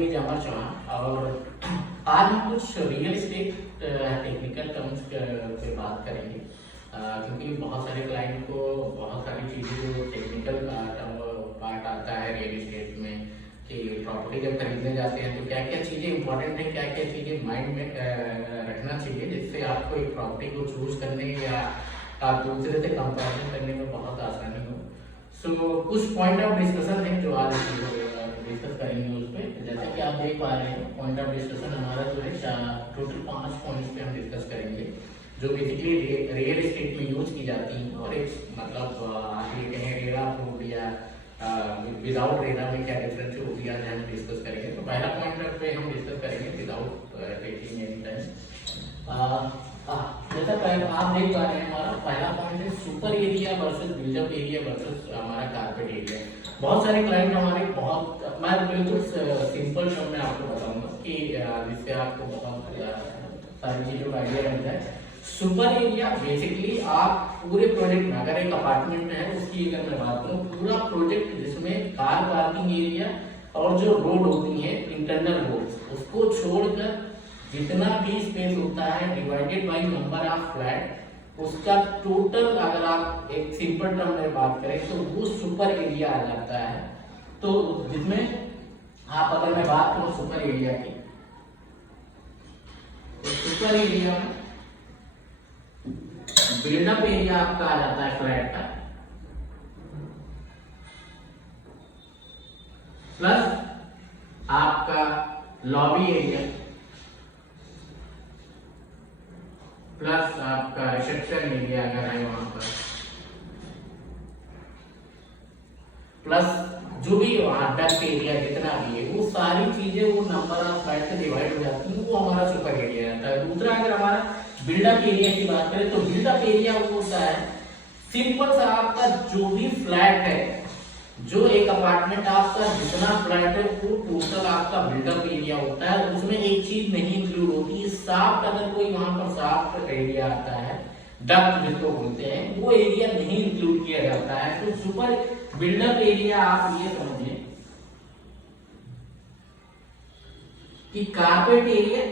Name is अमर चौहान और आज हम कुछ रियल एस्टेट टेक्निकल टर्म्स पे बात करेंगे, क्योंकि बहुत सारे क्लाइंट को बहुत सारी चीज़ें जो टेक्निकल पार्ट आता है रियल एस्टेट में कि प्रॉपर्टी जब खरीदने जाते हैं तो क्या क्या चीज़ें इंपॉर्टेंट है, क्या क्या चीज़ें माइंड में रखना चाहिए जिससे आपको एक प्रॉपर्टी को चूज करने या आप दूसरे से कंपेरिजन करने में बहुत आसानी हो। सो कुछ पॉइंट ऑफ डिस्कशन है जो आज डिस्कस करेंगे उस पर। जैसे कि आप देख पा रहे हैं पॉइंट ऑफ डिस्कशन हमारा जो है टोटल 5 पॉइंट्स पे हम डिस्कस करेंगे जो बेसिकली रियल एस्टेट में यूज की जाती हैं और एक मतलब आप ये कहें रेरा अप्रूव्ड या विदाउट रेरा में क्या डिफरेंस है वो भी आज हम डिस्कस करेंगे। तो पहला पॉइंट पे हम डिस्कस करेंगे विदाउट टेकिंग एनी टाइम। जैसा आप देख पा रहे हैं हमारा पहला पॉइंट है super area versus buildup area versus हमारा कारपेट एरिया। बहुत सारे क्लाइंट हमारे बहुत, मैं बिल्कुल सिंपल शब्द में आपको बताऊंगा कि जिससे आपको बहुत सारी चीजों का आइडिया बन जाए। सुपर एरिया बेसिकली आप पूरे प्रोजेक्ट में अगर एक अपार्टमेंट में है उसकी अगर मैं बात करूँ पूरा प्रोजेक्ट जिसमें कार पार्किंग एरिया और जो रोड होती है इंटरनल रोड उसको छोड़कर जितना भी स्पेस होता है divided by number of flat उसका टोटल अगर आप एक सिंपल टर्म में बात करें तो वो सुपर एरिया आ जाता है। तो जिसमें आप अगर मैं बात करूं सुपर एरिया की तो सुपर एरिया में बिल्डअप एरिया आपका आ जाता है फ्लैट का प्लस आपका लॉबी एरिया प्लस आपका रिसेप्शन एरिया अगर है वहां पर प्लस जो भी वहां डक्ट एरिया जितना भी है वो सारी चीजें वो नंबर ऑफ फ्लैट से डिवाइड हो जाती हैं, वो हमारा सुपर एरिया रहता है। दूसरा अगर हमारा बिल्डअप एरिया की बात करें तो बिल्डअप एरिया वो होता है सिंपल सा आपका जो भी फ्लैट है जो एक अपार्टमेंट आपका जितना फ्लैट है वो टोटल आपका बिल्डअप एरिया होता है। उसमें एक चीज नहीं इंक्लूड होती, साफ्ट अगर कोई वहां पर साफ्ट एरिया आता है डक्ट जिसको बोलते हैं वो एरिया नहीं इंक्लूड किया जाता है। तो सुपर बिल्डअप एरिया आप ये समझिए कि carpet area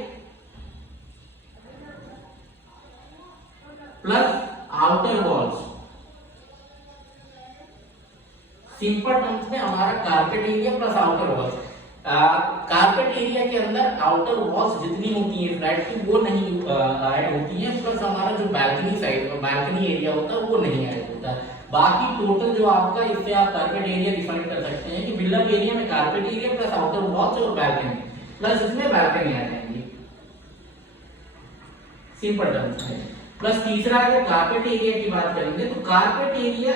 plus outer walls, simple terms में हमारा carpet area plus outer walls. Carpet area के अंदर आउटर वॉल्स जितनी होती है फ्लैट की वो नहीं ऐड होती है, प्लस हमारा जो बालकनी साइड बालकनी एरिया होता है वो नहीं ऐड होता है। बाकी टोटल जो आपका इससे आप कारपेट एरिया डिफाइन कर सकते हैं कि बिल्डअप एरिया में carpet area plus outer walls और बालकनी प्लस इसमें बालकनी आ जाएंगी सिंपल टर्म्स में। प्लस तीसरा अगर कारपेट एरिया की बात करेंगे तो carpet area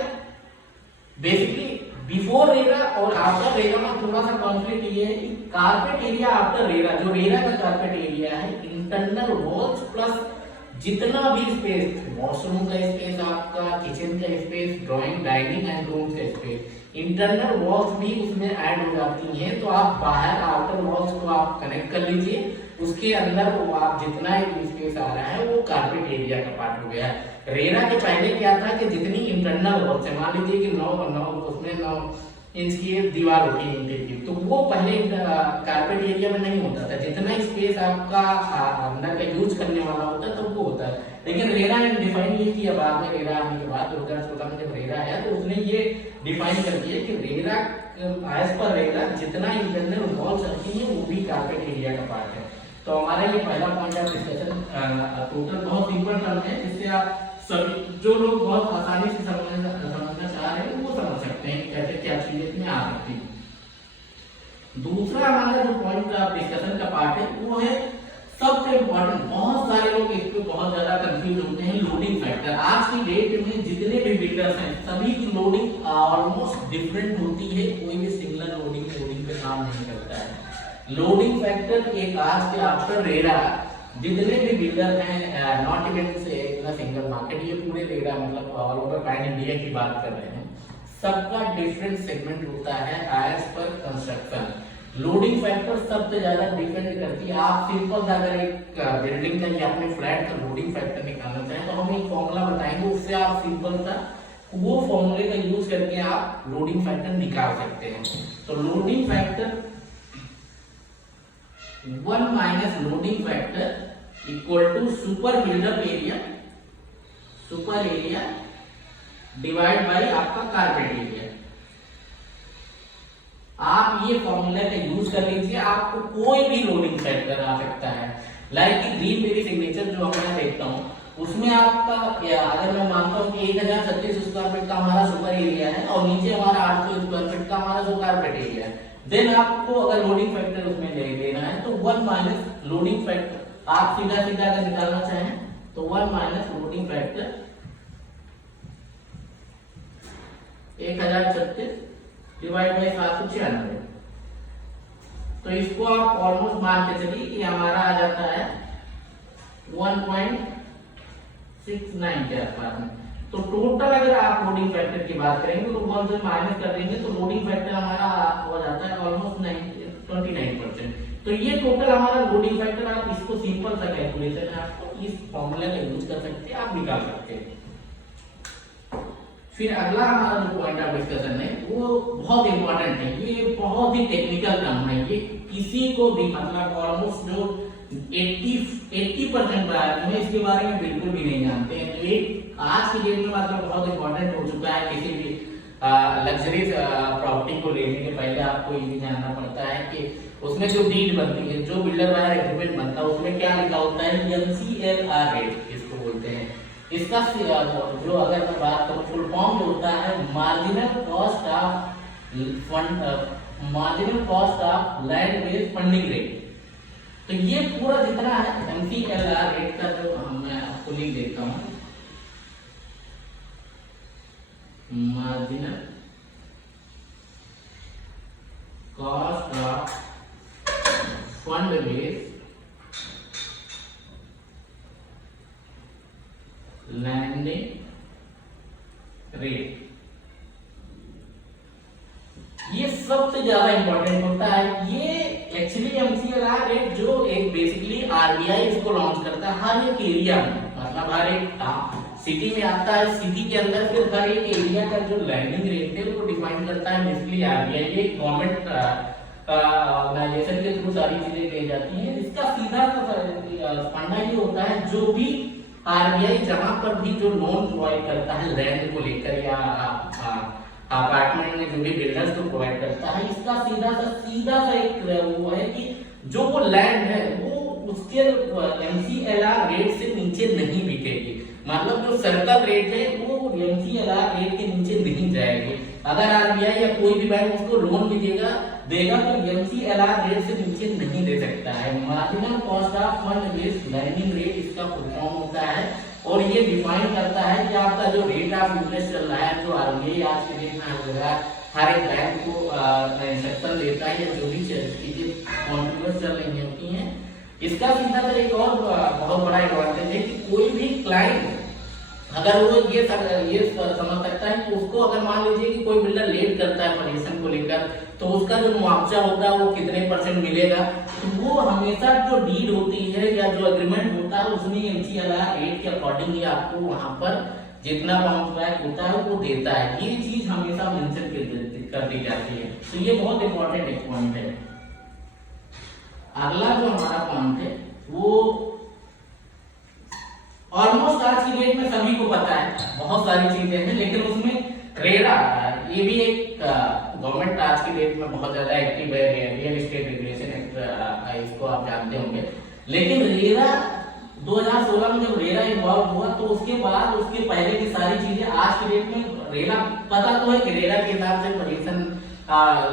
basically before RERA और आफ्टर रेरा में थोड़ा सा कॉन्फ्लिक्ट ये है कि कारपेट एरिया आफ्टर रेरा जो रेरा का कारपेट एरिया है इंटरनल वॉल्स प्लस जितना भी स्पेस वॉशरूम का स्पेस आपका किचन का space drawing dining and room का स्पेस इंटरनल वॉल्स भी उसमें ऐड हो जाती हैं। तो आप बाहर आउटर वॉल्स को आप कनेक्ट कर लीजिए, उसके अंदर वो आप जितना एक स्पेस आ रहा है वो कारपेट एरिया का पार्ट हो गया है। रेरा के पहले क्या था कि जितनी इंटरनल वॉल्स है मान लीजिए कि 9 उसमें 9 इंच की दीवार होती है ईंटे की तो वो पहले कारपेट एरिया में नहीं होता था, जितना स्पेस आपका अंदर का यूज करने वाला होता है तो वो होता है। लेकिन रेरा ने डिफाइन ये किया बाद में, रेरा आने के बाद 2016 में जब रेरा आया तो उसने ये डिफाइन कर दिया कि रेरा एज पर रेरा जितना इंटरनल वॉल्स रहती है वो भी कारपेट एरिया का पार्ट है। तो हमारा ये पहला पॉइंट ऑफ डिस्कशन टोटल बहुत सिंपल टर्म है जिससे आप सभी जो लोग बहुत आसानी से समझना चाह रहे हैं वो समझ सकते हैं कैसे क्या चीजें इसमें आ सकती है। दूसरा हमारा जो पॉइंट ऑफ डिस्कशन का पार्ट है वो है सबसे इम्पोर्टेंट, बहुत सारे लोग इस पे बहुत ज्यादा कंफ्यूज होते हैं, लोडिंग फैक्टर। आज की डेट में जितने भी बिल्डर्स हैं सभी की लोडिंग ऑलमोस्ट डिफरेंट होती है, कोई भी सिंगल लोडिंग पे काम नहीं करता है। लोडिंग फैक्टर एक आज के आफ्टर रेरा जितने भी बिल्डर हैं नॉट इवन से सिंगल मार्केट ये पूरे रेरा मतलब ऑल ओवर पैन इंडिया की बात कर रहे हैं, सबका डिफरेंट सेगमेंट होता है as per construction. Loading factor सबसे ज्यादा डिपेंड करती है। आप सिंपल अगर एक बिल्डिंग का या अपने फ्लैट का लोडिंग फैक्टर निकालना चाहें तो हम एक फॉर्मूला बताएंगे, उससे आप सिंपल सा वो फॉर्मूले का यूज करके आप लोडिंग फैक्टर निकाल सकते हैं। तो loading factor 1 minus loading factor equal to super buildup area, super area divide by आपका कारपेट एरिया। आप ये फॉर्मूला का यूज कर लीजिए, आपको कोई भी लोडिंग फैक्टर आ सकता है। लाइक कि ग्रीन मेरी सिग्नेचर जो मैं देखता हूँ उसमें आपका अगर मैं मानता हूँ कि 1036 स्क्वायर फीट का हमारा सुपर एरिया है और नीचे हमारा 800 स्क्वायर फीट का हमारा जो कारपेट एरिया है, देन आपको अगर लोडिंग फैक्टर उसमें ले लेना है तो 1 माइनस लोडिंग फैक्टर, आप सीधा सीधा अगर निकालना चाहें तो 1 minus loading factor 1036 divide by 796, तो इसको आप ऑलमोस्ट मान के चलिए कि हमारा आ जाता है 1.69 के आसपास में। तो टोटल अगर आप लोडिंग फैक्टर की बात करेंगे तो 1 से माइनस कर देंगे तो लोडिंग फैक्टर हमारा हो जाता है ऑलमोस्ट 29%। तो ये टोटल हमारा लोडिंग फैक्टर, आप इसको सिंपल सा कैलकुलेशन है, आपको इस फॉर्मूला का यूज कर सकते हैं, आप निकाल सकते हैं। फिर अगला हमारा जो पॉइंट ऑफ डिस्कशन है वो बहुत इंपॉर्टेंट है, ये बहुत ही टेक्निकल टर्म है, ये किसी को भी मतलब ऑलमोस्ट जो 80% में इसके बारे में बिल्कुल भी नहीं जानते हैं। तो ये आज की डेट में मतलब बहुत इंपॉर्टेंट हो चुका है। किसी भी लग्जरी प्रॉपर्टी को लेने के पहले आपको ये जानना पड़ता है कि उसमें जो डीड बनती है, जो बिल्डर बायर एग्रीमेंट बनता है, उसमें क्या लिखा होता है, MCLR रेट इसको बोलते हैं। इसका जो अगर मैं बात करूं फुल फॉर्म जो होता है marginal cost of land based funding rate. तो ये पूरा जितना है MCLR रेट का जो मैं आपको लिख देता हूं, marginal cost of fund based landing rate, ये सबसे ज्यादा इंपॉर्टेंट होता है। ये एक्चुअली MCLR रेट जो एक बेसिकली RBI इसको लॉन्च करता है हर एक एरिया में, मतलब हर एक सिटी में आता है, सिटी के अंदर फिर हर एक एरिया का जो लैंडिंग रेट है वो डिफाइन करता है बेसिकली RBI। ये गवर्नमेंट ऑर्गेनाइजेशन के थ्रू सारी चीजें की जाती हैं। इसका सीधा फंडा ये होता है, जो भी RBI जहां पर भी जो लोन प्रोवाइड करता है लैंड को लेकर या अपार्टमेंट में जो भी बिल्डर्स को प्रोवाइड करता है, इसका सीधा सा एक वो है कि जो वो लैंड है वो उसके MCLR रेट से नीचे नहीं बिकेगी। मतलब जो सर्कल रेट है वो MCLR रेट के नीचे नहीं जाएगी। अगर RBI या कोई भी बैंक उसको लोन भी देगा तो MCLR रेट से नीचे नहीं दे सकता है। Marginal cost of fund based landing rate इसका फुल फॉर्म होता है और ये डिफाइन करता है कि आपका जो रेट ऑफ इंटरेस्ट चल रहा है, जो RBI आज के डेट में हो रहा है, हर एक बैंक को इंस्ट्रक्शन देता है या जो भी चीजें कॉन्टिन्यूअस चल रही होती हैं। इसका सीधा एक और बहुत बड़ा एडवांटेज है कि कोई भी क्लाइंट अगर वो ये समझ सकता है कि उसको अगर मान लीजिए कि कोई बिल्डर लेट करता है पजेशन को लेकर, तो उसका जो मुआवजा होता है वो कितने % मिलेगा, तो वो हमेशा जो डीड होती है या जो एग्रीमेंट होता है उसमें MCLR रेट के अकॉर्डिंग ही आपको वहां पर जितना बाउंस बैक होता है वो देता है। ये चीज हमेशा मेंशन कर दी जाती है। तो ये बहुत इंपॉर्टेंट एक पॉइंट है। अगला जो हमारा पॉइंट है वो ऑलमोस्ट आज की डेट में सभी को पता है, बहुत सारी चीजें हैं, लेकिन उसमें रेरा ये भी एक गवर्नमेंट आज की डेट में बहुत ज्यादा एक्टिव है, रियल एस्टेट रेगुलेशन एक्ट, इसको आप जानते होंगे। लेकिन रेरा 2016 में जब रेरा इन्वॉल्व हुआ तो उसके बाद उसके पहले की सारी चीजें आज की डेट में रेरा पता तो है कि रेरा के हिसाब से पोजीशन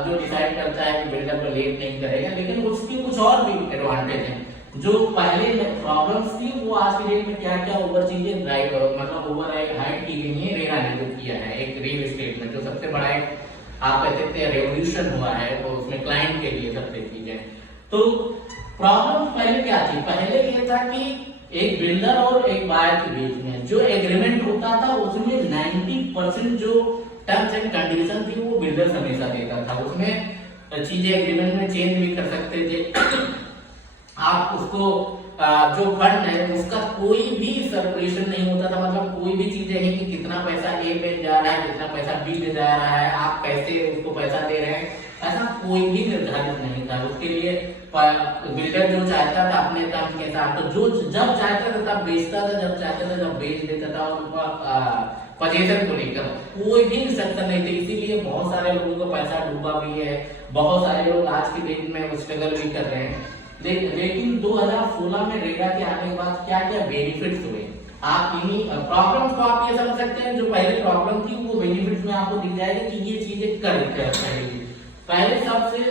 जो डिसाइड करता है कि बिल्डर को लेट नहीं करेगा, लेकिन उसके कुछ और भी एडवांटेज हैं। जो पहले प्रॉब्लम्स थी वो आज की डेट में क्या क्या ओवर चीजें ड्राइव मतलब ओवर हाइट की गई है, रेरा ने जो किया है एक रियल एस्टेट में, जो सबसे बड़ा एक आप कह सकते हैं रेवोल्यूशन हुआ है, तो उसमें क्लाइंट के लिए सबसे चीजें। तो प्रॉब्लम पहले क्या थी, पहले ये था कि एक बिल्डर और एक बायर के बीच में जो एग्रीमेंट होता था उसमें 90% जो टर्म्स एंड कंडीशन थी वो बिल्डर हमेशा देता था। उसमें चीजें एग्रीमेंट में चेंज भी कर सकते थे, आप उसको जो फंड है उसका कोई भी सर्कुलेशन नहीं होता था। मतलब कोई भी चीजें हैं कि कितना पैसा A पे जा रहा है, कितना पैसा B पे जा रहा है, आप कैसे उसको पैसा दे रहे हैं, ऐसा कोई भी निर्धारित नहीं था। उसके लिए बिल्डर जो चाहता था अपने टर्म के साथ, तो जो जब चाहता था तब बेचता था, जब चाहता था जब बेच देता था, उनका पोजीशन को लेकर कोई भी इंस्ट्रक्शन नहीं थे। इसीलिए बहुत सारे लोगों का पैसा डूबा भी है, बहुत सारे लोग आज की डेट में स्ट्रगल भी कर रहे हैं। लेकिन 2016 में रेरा के आने के बाद क्या क्या बेनिफिट्स हुए, आप इन्हीं प्रॉब्लम को आप ये समझ सकते हैं। जो पहले प्रॉब्लम थी वो बेनिफिट्स में आपको दिख जाएगा कि ये चीजें कर रहेगी। पहले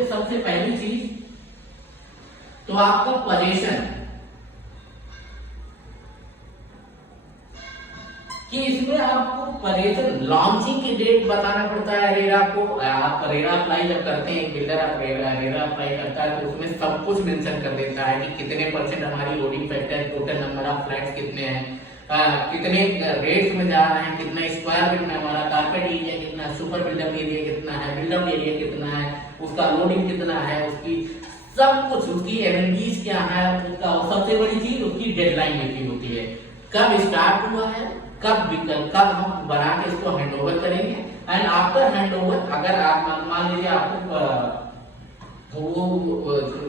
सबसे पहली चीज तो आपका पोजीशन, कि इसमें आपको पोजीशन लॉन्चिंग की डेट बताना पड़ता है रेरा को। आप रेरा अप्लाई जब करते हैं, एक बिल्डर आप रेरा अप्लाई करता है तो उसमें सब कुछ मेंशन कर देता है कि कितने % हमारी loading factor, total number of flats कितने हैं, कितने रेट्स में जा रहे हैं, कितना स्क्वायर फीट में हमारा कारपेट एरिया कितना, सुपर बिल्डअप एरिया कितना है, बिल्डअप एरिया कितना है, उसका लोडिंग कितना है, उसकी सब कुछ, उसकी एमएनडीज क्या है, उसका सबसे बड़ी चीज उसकी डेडलाइन लिखी होती है, कब स्टार्ट हुआ है, कब हम बना के इसको हैंडओवर करेंगे। एंड आफ्टर हैंडओवर अगर आप मान लीजिए आपको वो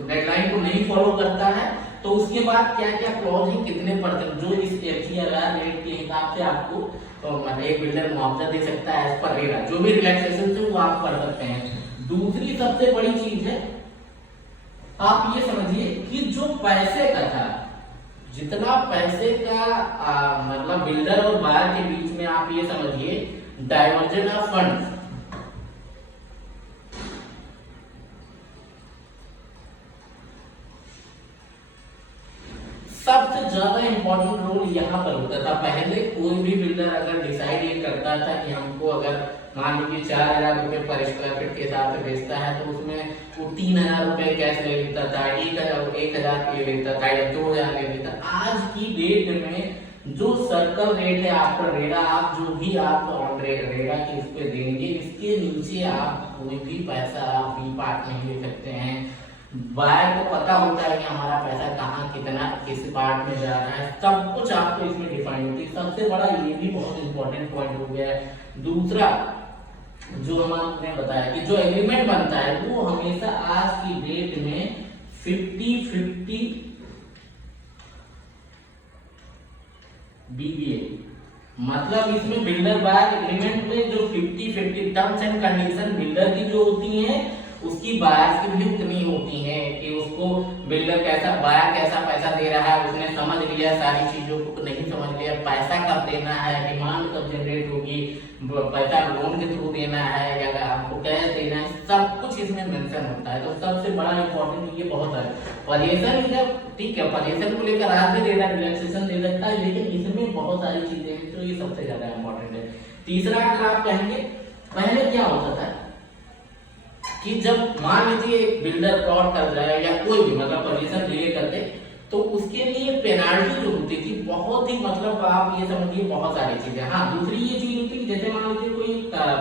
डेडलाइन को नहीं फॉलो करता है तो उसके बाद क्या क्या क्लॉज है, कितने % जो इस FCRR रेट के हिसाब से आपको तो मतलब एक बिल्डर मुआवजा दे सकता है एज पर रेरा, जो भी रिलैक्सेशन है वो आप कर सकते हैं। दूसरी सबसे बड़ी चीज है, आप ये समझिए कि जो पैसे का था, जितना पैसे का मतलब बिल्डर और बायर के बीच में, आप ये समझिए डाइवर्जन ऑफ फंड्स, सबसे ज्यादा इंपॉर्टेंट रोल यहाँ पर होता था। पहले कोई भी बिल्डर अगर डिसाइड ये करता था कि हमको अगर मान लीजिए 4000 रुपए पर स्क्वायर फीट के हिसाब से बेचता है तो उसमें वो 3000 रुपए कैश ले लेता था, 1000 ले लेता था या 2000 ले लेता। आज की डेट में जो सर्कल रेट है आपका रेरा, आप जो भी आप रेरा के इस पे देंगे, इसके नीचे आप कोई भी पैसा आप भी पार्ट नहीं ले सकते हैं। बायर को पता होता है कि हमारा पैसा कहाँ कितना किस पार्ट में जा रहा है, सब कुछ आपको इसमें डिफाइन होती है। सबसे बड़ा ये भी बहुत इंपॉर्टेंट पॉइंट हो गया है। दूसरा जो हमने बताया कि जो एग्रीमेंट बनता है वो हमेशा आज की डेट में 50-50 BBA, मतलब इसमें बिल्डर बायर एग्रीमेंट में जो 50-50 टर्म्स एंड कंडीशन बिल्डर की जो होती हैं उसकी बायर की भी उतनी होती है कि उसको बिल्डर कैसा, बायर कैसा पैसा दे रहा है उसने समझ लिया, सारी चीजों को नहीं समझ लिया, पैसा कब देना है, डिमांड कब जनरेट होगी, पैसा लोन के थ्रू देना है या आपको कैश देना है, सब कुछ इसमें मेंशन होता है। तो सबसे बड़ा इंपॉर्टेंट ये बहुत है। पोजीशन जब ठीक है, पोजीशन को लेकर आज भी रेरा रिलैक्सेशन दे सकता है, लेकिन इसमें बहुत सारी चीजें हैं तो ये सबसे ज्यादा इंपॉर्टेंट है। तीसरा अगर आप कहेंगे, पहले क्या होता था कि जब मान लीजिए एक बिल्डर प्लॉट कर रहा है या कोई भी मतलब पोजीशन डिले करते तो उसके लिए पेनाल्टी जो होती थी बहुत ही, मतलब आप ये समझिए बहुत सारी चीजें। हाँ, दूसरी ये चीज होती है कि जैसे मान लीजिए कोई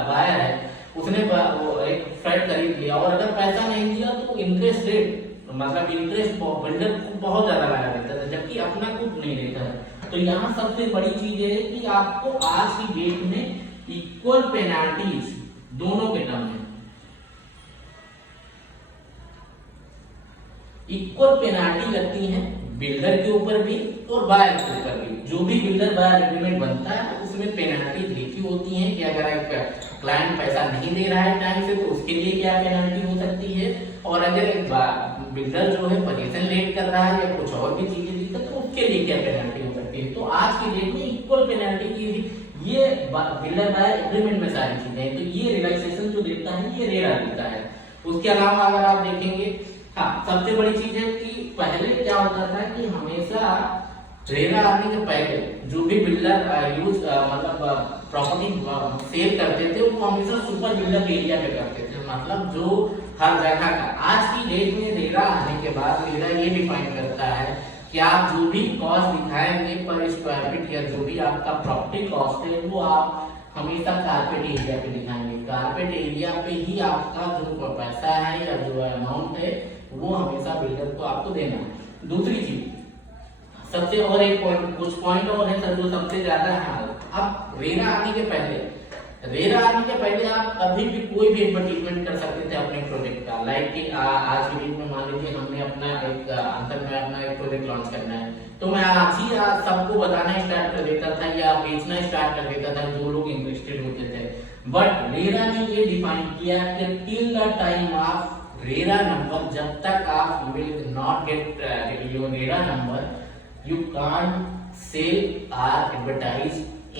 बायर है, उसने एक फ्लैट खरीद लिया और अगर पैसा नहीं दिया तो इंटरेस्ट रेट, मतलब इंटरेस्ट बिल्डर को बहुत ज्यादा लगा देता था, जबकि अपना कुछ नहीं देता है। तो यहाँ सबसे बड़ी चीज है कि आपको आज की डेट में इक्वल पेनाल्टीज दोनों के टर्म में इक्वल पेनाल्टी लगती है, बिल्डर के ऊपर भी और बायर के ऊपर भी। जो भी बिल्डर बायर एग्रीमेंट बनता है उसमें पेनाल्टी लिखी होती है कि अगर एक क्लाइंट पैसा नहीं दे रहा है टाइम से तो उसके लिए क्या पेनाल्टी हो सकती है, और अगर एक बिल्डर जो है पोजीशन लेट कर रहा है या कुछ और भी चीजें दिक्कत तो उसके लिए क्या पेनाल्टी हो सकती है। तो आज की डेट में इक्वल पेनाल्टी की ये बिल्डर बायर एग्रीमेंट में सारी चीजें हैं। तो ये रिलैक्सेशन जो देता है ये रेरा देता है। उसके अलावा अगर आप देखेंगे, हाँ, सबसे बड़ी चीज है कि पहले क्या होता था कि हमेशा रेरा आने के पहले जो भी बिल्डर यूज मतलब प्रॉपर्टी सेल करते थे वो हमेशा सुपर बिल्डर एरिया पे करते थे, मतलब जो हर जगह का। आज की डेट में रेरा आने के बाद रेरा ये डिफाइन करता है कि आप जो भी कॉस्ट दिखाएंगे पर स्क्वायर फीट या जो भी आपका प्रॉपर्टी कॉस्ट है वो आप हमेशा कारपेट एरिया पे दिखाएंगे। कारपेट एरिया पे ही आपका जो पैसा है या जो अमाउंट है वो हमेशा बिल्डर को आपको देना है। दूसरी चीज सबसे और एक पॉइंट, कुछ पॉइंट और है सर जो सबसे ज्यादा है। अब रेरा आने के पहले आप कभी भी कोई भी एडवर्टीजमेंट कर सकते थे अपने प्रोजेक्ट का, लाइक कि आज की डेट में मान लीजिए हमने अपना प्रोजेक्ट लॉन्च करना है, तो मैं आज ही सबको बताना स्टार्ट कर देता था या बेचना स्टार्ट कर देता था जो लोग इंटरेस्टेड होते थे। बट रेरा ने ये डिफाइन किया कि till the time of RERA number, जब तक आप will not get your RERA number, you can't sell और advertise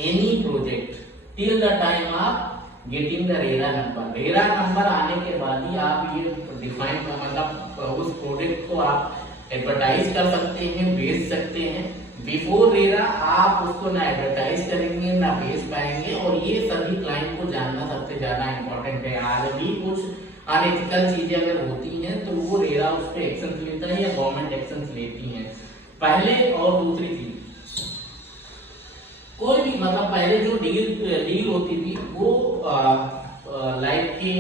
any project till the time of getting the RERA number. RERA number आने के बाद ही आप ये डिफाइन मतलब उस प्रोडक्ट को आप एडवर्टाइज कर सकते हैं, बेच सकते हैं। बिफोर रेरा आप उसको ना एडवर्टाइज करेंगे ना बेच पाएंगे, और ये सभी क्लाइंट को जानना सबसे ज्यादा इम्पोर्टेंट है। आज भी कुछ अनएथिकल चीजें अगर होती हैं तो वो रेरा उस पर एक्शन लेता है या गवर्नमेंट एक्शन लेती है पहले। और दूसरी चीज, कोई भी मतलब पहले जो डील होती थी वो लाइक की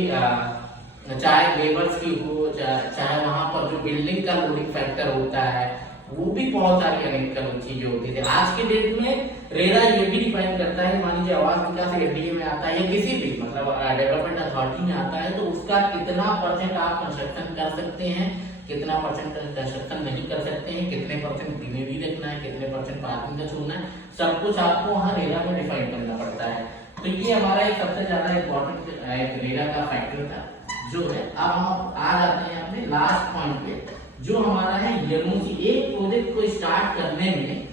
चाहे लेबर्स की हो, चाहे वहां पर जो बिल्डिंग का लोडिंग फैक्टर होता है, वो भी बहुत सारी अनेक चीजें होती थी। आज के डेट में रेरा ये भी डिफाइन करता है, मान लीजिए आवास विकास एडीए में आता है या किसी भी मतलब डेवलपमेंट अथॉरिटी में आता है, तो उसका कितना परसेंट आप कंस्ट्रक्शन कर सकते हैं, कितना परसेंट कंस्ट्रक्शन नहीं कर सकते हैं, कितने परसेंट डिलीवरी रखना है, कितने परसेंट पार्किंग का छोड़ना है, सब कुछ आपको वहाँ रेरा में डिफाइन करना पड़ता है। तो ये हमारा एक सबसे ज्यादा इम्पोर्टेंट रेरा का फैक्टर था जो है। अब हम आ जाते हैं अपने लास्ट पॉइंट पे, जो हमारा है एनओसी। एक प्रोजेक्ट को स्टार्ट करने में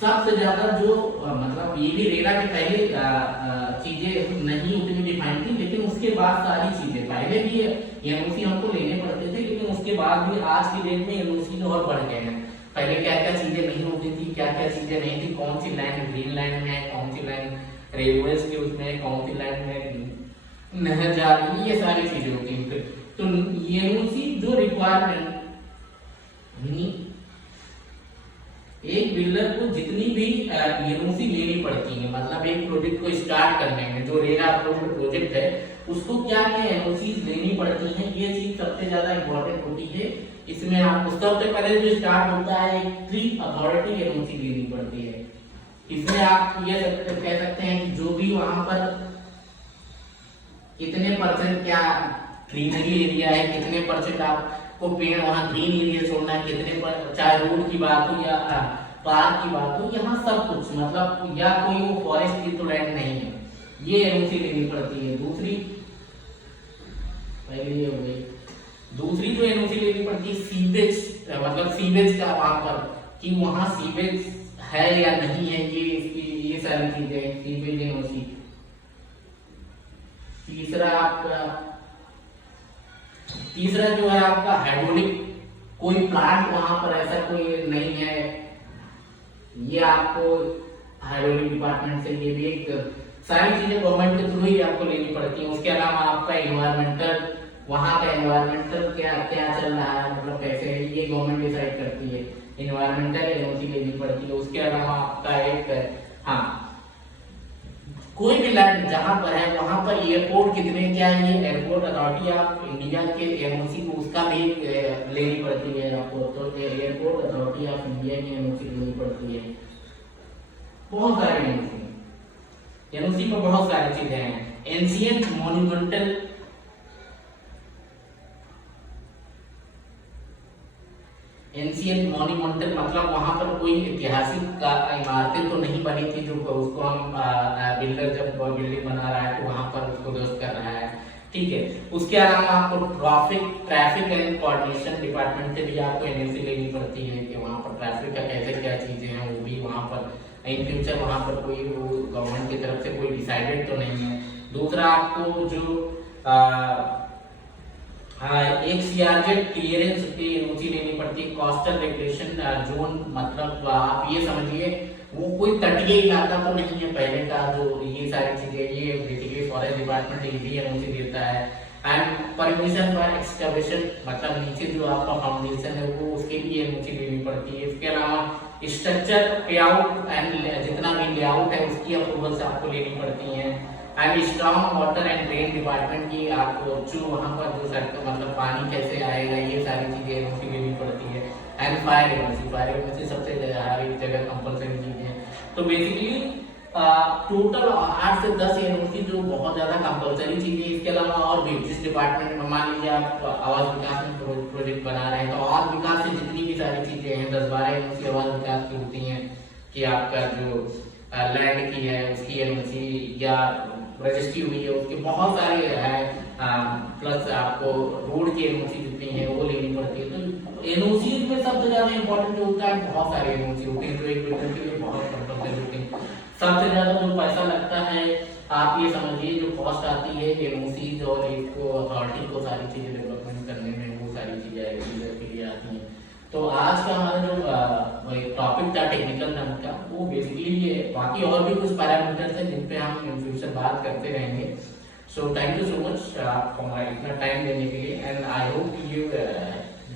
सबसे ज्यादा जो मतलब ये भी रेरा के पहले चीजें नहीं उतनी डिफाइन थी, लेकिन उसके बाद सारी चीजें पहले भी एनओसी हमको लेने पड़ते थे, लेकिन उसके बाद भी आज की डेट में एनओसी और बढ़ गए हैं। पहले क्या क्या चीजें नहीं होती थी, क्या क्या चीजें नहीं थी, कौन सी लाइन ग्रीन लाइन में है, कौन सी लाइन रेलवे के उसमें, कौन सी लाइन में नहर जा रही है, ये सारी चीजें होती हैं। तो एनओसी जो रिक्वायरमेंट एक बिल्डर को जितनी भी एनओसी लेनी पड़ती है, मतलब एक प्रोजेक्ट को स्टार्ट करने में जो रेरा अप्रूव्ड प्रोजेक्ट है उसको क्या क्या एनओसी लेनी पड़ती है, ये चीज सबसे ज्यादा इम्पोर्टेंट होती है। इसमें आपको सबसे पहले जो स्टार्ट होता है एक प्री अथॉरिटी एनओसी लेनी पड़ती है। इसमें आप ये कह सकते हैं कि जो भी वहां पर कितने परसेंट क्या ग्रीनरी एरिया है, कितने परसेंट आपको पेड़ वहाँ ग्रीन एरिया छोड़ना है, कितने पर, चाहे रोड की बात हो या पार्क की बात हो, यहाँ सब कुछ मतलब, या कोई वो फॉरेस्ट की तो लैंड नहीं है, ये एनओसी लेनी पड़ती है। दूसरी पहले ये हो गई। दूसरी जो एनओसी लेनी पड़ती है सीवेज, मतलब सीवेज का वहां पर कि वहां सीवेज है या नहीं है, ये सारी चीजें सीवेज एनओसी। तीसरा जो है आपका हाइड्रोलिक, कोई प्लांट वहां पर ऐसा कोई नहीं है, ये आपको हाइड्रोलिक डिपार्टमेंट से, ये भी एक सारी चीजें गवर्नमेंट के थ्रू ही आपको लेनी पड़ती है। उसके अलावा आपका एनवायरमेंटल, वहां का एनवायरमेंटल क्या क्या चल रहा है, मतलब कैसे, ये गवर्नमेंट डिसाइड करती है, एनवायरमेंटल एनओसी लेनी पड़ती है। उसके अलावा आपका एक कोई भी लैंड जहां पर है वहां पर एयरपोर्ट कितने क्या है, ये एयरपोर्ट अथॉरिटी ऑफ इंडिया के एनओसी को उसका भी लेनी पड़ती है आपको, तो एयरपोर्ट अथॉरिटी ऑफ इंडिया की एनओसी लेनी पड़ती है। बहुत सारे एनओसी पर बहुत सारी चीजें हैं। एंशिएंट मॉन्यूमेंटल, एंशिएंट मॉन्यूमेंटल मतलब वहां पर कोई ऐतिहासिक इमारतें तो नहीं बनी थी जो उसको हम बिल्डर जब बिल्डिंग बना रहा है तो वहां पर उसको दुरुस्त कर रहा है, ठीक है। उसके अलावा आपको ट्रैफिक एंड कोऑर्डिनेशन डिपार्टमेंट से भी आपको एनओसी लेनी पड़ती है कि वहां पर ट्रैफिक का कैसे क्या चीजें हैं, वो भी वहां पर इन फ्यूचर वहां पर कोई गवर्नमेंट की तरफ से कोई डिसाइडेड तो नहीं है। दूसरा आपको जो एक सीआरजेड क्लियरेंस की एनओसी लेनी पड़ती है। कोस्टल रेगुलेशन जोन, मतलब आप ये समझिए वो कोई तटीय इलाका तो नहीं है पहले का, जो ये सारी चीजें, ये बेसिकली फॉरेस्ट डिपार्टमेंट ये भी एनओसी देता है। एंड परमिशन फॉर एक्सकवेशन, मतलब नीचे जो आपका फाउंडेशन है वो उसके लिए एनओसी लेनी पड़ती है। इसके अलावा स्ट्रक्चर पेआउट एंड जितना भी लेआउट है उसकी अप्रूवल्स आपको लेनी पड़ती है। And strong water and drain department की आपको जो वहाँ पर जो सड़क मतलब पानी कैसे आएगा, ये सारी चीजें एनओसी लेनी पड़ती है। एंड फायर एनओसी सबसे हर एक जगह कंपल्सरी चीज है। तो बेसिकली टोटल 8 से 10 एनओसी जो बहुत ज्यादा कंपलसरी चीज है। इसके अलावा और भी जिस डिपार्टमेंट में मान लीजिए आप आवास विकास में प्रोजेक्ट बना रहे हैं तो आवास विकास से जितनी भी सारी चीजें हैं 10-12 एनओसी आवास विकास की होती हैं कि आपका जो लैंड की है उसकी एनओसी या रजिस्ट्री हुई है उसके बहुत सारे है, प्लस आपको रोड की एनओसी जितनी है वो लेनी पड़ती है। तो एनओसी में सबसे ज्यादा इंपॉर्टेंट होता है, बहुत सारे एनओसी होते हैं जो एक बिल्डर के लिए बहुत कंपलसरी होते हैं। सबसे ज्यादा जो पैसा लगता है आप ये समझिए जो कॉस्ट आती है एनओसी और इसको अथॉरिटी को सारी चीजें डेवलपमेंट करने में वो सारी चीजें यूजर के लिए आती हैं। तो आज का हमारा जो टॉपिक था टेक्निकल टर्म का वो बेसिकली ये, बाकी और भी कुछ पैरामीटर्स हैं जिन पे हम इन फ्यूचर बात करते रहेंगे। So thank you so much आपको हमारा इतना टाइम देने के लिए एंड आई होप ये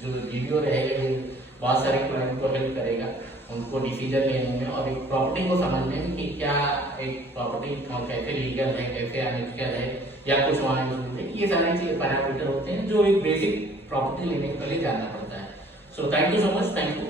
जो वीडियो रहेगा ये बहुत सारे क्लाइंट को हेल्प करेगा उनको डिसीजन लेने में और एक प्रॉपर्टी को समझने में कि क्या एक प्रॉपर्टी कैसे लीगल है, कैसे अनलीगल है या कुछ वहाँ है। ये सारे चीज पैरामीटर होते हैं जो एक बेसिक प्रॉपर्टी लेने के लिए जानना पड़ता है। So thank you so much, thank you.